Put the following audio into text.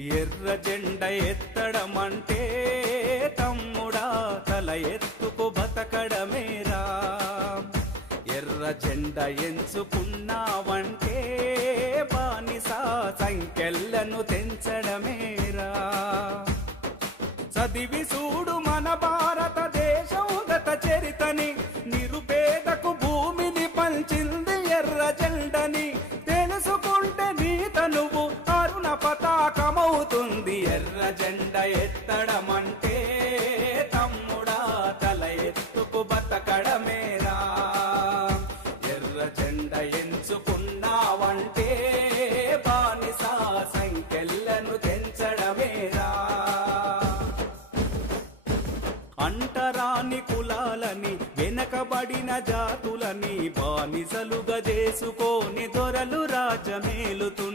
ఎర్ర జెండ ఎత్తడమంటే తమ్ముడా తల ఎత్తుకు బతకడమేరా. ఎర్ర జెండ ఎంచుకున్నావంటే బానిస సంఖ్యలను తెంచడమేరా. చదివి చూడు మన భారతదేశం గత చరితని, నిరుపేదకు భూమిని పంచింది ఎర్ర జెండని. తెలుసుకుంటే నీ తనువు అరుణ పతాకమవుతుంది. ఎర్ర జెండ ఎత్తడమంటే తమ్ముడా తల ఎత్తుకు బతకడమేరా. ఎర్ర జెండ ఎంచుకున్నావంటే బానిస సంఖ్యలను తెంచడమేరా. అంటరాని కులాలని వెనకబడిన జాతులని బానిసలుగా చేసుకొని దొరలు రాజ్యమేలుతు